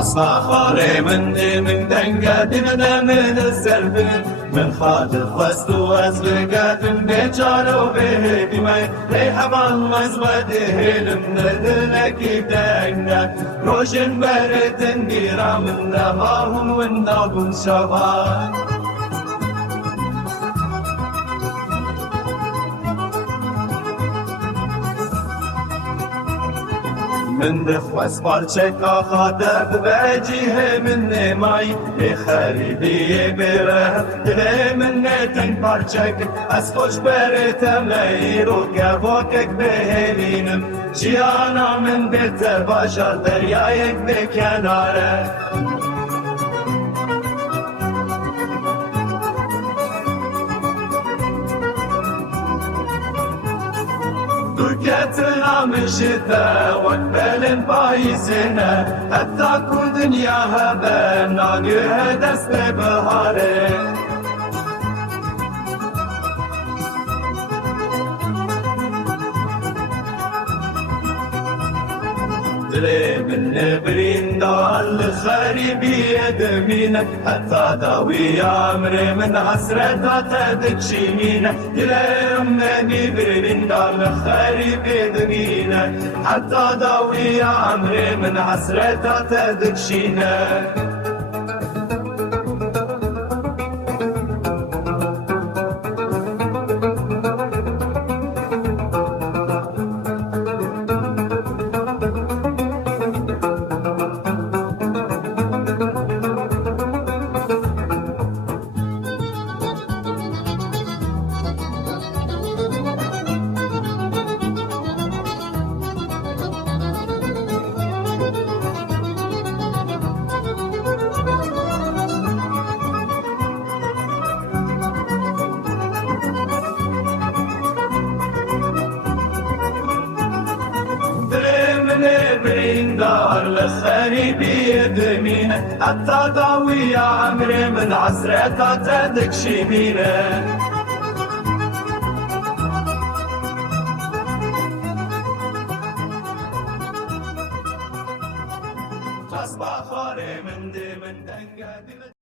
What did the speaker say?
أصفاري من دنقاتنا من السلب من خاطر وست واسبقات بيجارو به بماي ريح الله زوده لمن لك دعنا روشن برد نيرا من نهاهم والنابون شباب من دخوز بالچک آخاده بوجیه من مای بخریدی بره دل من نتن بالچک از خوش برتم لیرو گواکک بهرینم جیانا من بهتر باشد دریایک به کناره دكتنا مشتا وقبل بايزنا حتى كل دنياها بناقها دست بهاره دلي من برين دال خريبي يدمينك حتى داوي عمري من حسرتها تدكشي مينك دلي من برين دال خريبي يدمينك حتى داوي عمري من حسرتها تدكشينك دار لخري بيدمينه حتى ضوي يا عمري من عسرتها تدكشي مينه أصبح خاري من دنقة